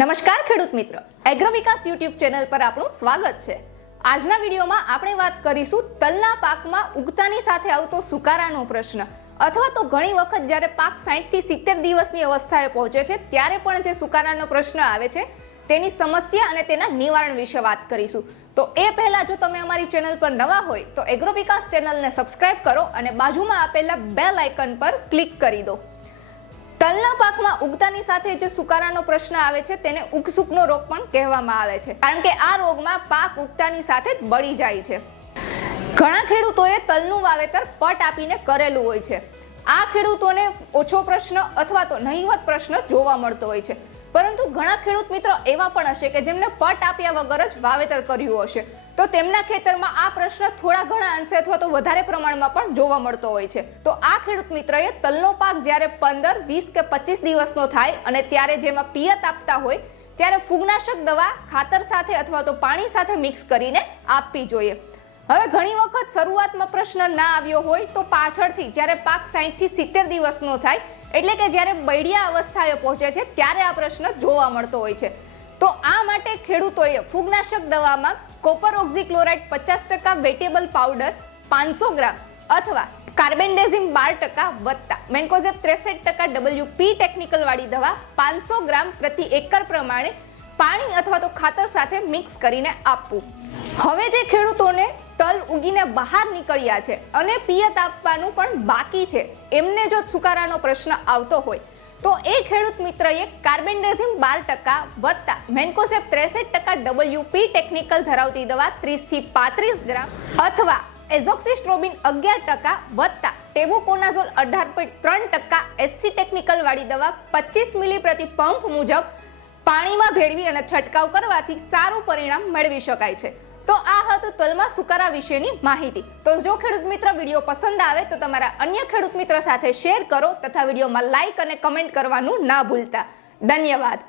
નમસ્કાર ખેડૂત મિત્ર. એગ્રો વિકાસ યુટ્યુબ ચેનલ પર આપણું સ્વાગત છે. આજના વિડીયોમાં આપણે વાત કરીશું તલના પાકમાં ઉગતાની સાથે આવતો સુકારાનો પ્રશ્ન. અથવા તો ઘણી વખત જ્યારે પાક સાઠથી સિત્તેર દિવસની અવસ્થાએ પહોંચે છે, ત્યારે પણ જે સુકારાનો પ્રશ્ન આવે છે, તેની સમસ્યા અને તેના નિવારણ વિશે વાત કરીશું. તો એ પહેલાં જો તમે અમારી ચેનલ પર નવા હોય, તો એગ્રો વિકાસ ચેનલને સબસ્ક્રાઇબ કરો અને બાજુમાં આપેલા બેલ આઇકન પર ક્લિક કરી દો. તલના પાકમાં ઉગતાની સાથે જે સુકારાનો પ્રશ્ન આવે છે, તેને ઉગસુકનો રોગ પણ કહેવામાં આવે છે. કારણ કે આ રોગમાં પાક ઉગતાની સાથે જ બળી જાય છે. ઘણા ખેડૂતોએ તલનું વાવેતર પટ આપીને કરેલું હોય છે. આ ખેડૂતોને ઓછો પ્રશ્ન અથવા તો નહીવત પ્રશ્ન જોવા મળતો હોય છે. પરંતુ ઘણા ખેડૂત મિત્રો એવા પણ હશે કે જેમને પટ આપ્યા વગર જ વાવેતર કર્યું હશે. તો તેમના ખેતરમાં આ પ્રશ્ન થોડા ઘણા અંશે અથવા તો વધારે પ્રમાણમાં પણ જોવા મળતો હોય છે. તો આ ખેડૂત મિત્રએ તલનો પાક જ્યારે પંદર, વીસ કે પચીસ દિવસનો થાય અને ત્યારે જેમાં પિયત આપતા હોય, ત્યારે ફૂગનાશક દવા ખાતર સાથે અથવા તો પાણી સાથે મિક્સ કરીને આપવી જોઈએ. હવે ઘણી વખત શરૂઆતમાં પ્રશ્ન ના આવ્યો હોય તો પાછળથી જ્યારે પાક 60 સિત્તેર દિવસનો થાય એટલે કે જ્યારે બૈડિયા અવસ્થાએ પહોંચે છે, ત્યારે આ પ્રશ્ન જોવા મળતો હોય છે. તો આ માટે ખેડૂતોએ ફૂગનાશક દવામાં કોપર ઓક્ઝીક્લોરાઇડ પચાસ ટકા, વેટેબલ પાવડર પાંચસો ગ્રામ અથવા કાર્બેન્ડેઝિમ બાર ટકા વત્તા. મેન્કોઝેપ ત્રેસઠ ટકા ડબલ્યુપી ટેકનિકલ વાળી દવા પાંચસો ગ્રામ પ્રતિ એકર પ્રમાણે પાણી અથવા તો ખાતર સાથે મિક્સ કરીને આપવું. હવે જે ખેડૂતોને તલ ઉગીને બહાર નીકળ્યા છે અને પિયત આપવાનું પણ બાકી છે, એમને જો સુકારાનો પ્રશ્ન આવતો હોય, તો એ ખેડૂત મિત્રએ કાર્બેન્ડેઝિમ બાર ટકા વત્તા મેન્કોસેપ ત્રેસઠ ટકા ડબલ્યુપી ટેકનિકલ ધરાવતી દવા ત્રીસથી પાંત્રીસ ગ્રામ અથવા એઝોક્સિસ્ટ્રોબિન અગિયાર ટકા વત્તા ટેબુકોનાઝોલ અઢાર પોઈન્ટ ત્રણ ટકા એસસી ટેકનિકલ વાળી દવા પચીસ મિલી પ્રતિ પંપ મુજબ પાણીમાં ભેળવી અને છંટકાવ કરવાથી સારું પરિણામ મેળવી શકાય છે. તો આ હતું તલમાં સુકારા વિશેની માહિતી. તો જો ખેડૂત મિત્ર વીડિયો પસંદ આવે તો તમારા અન્ય ખેડૂત મિત્ર સાથે શેર કરો તથા વિડીયોમાં લાઇક અને કમેન્ટ કરવાનું ના ભૂલતા. ધન્યવાદ.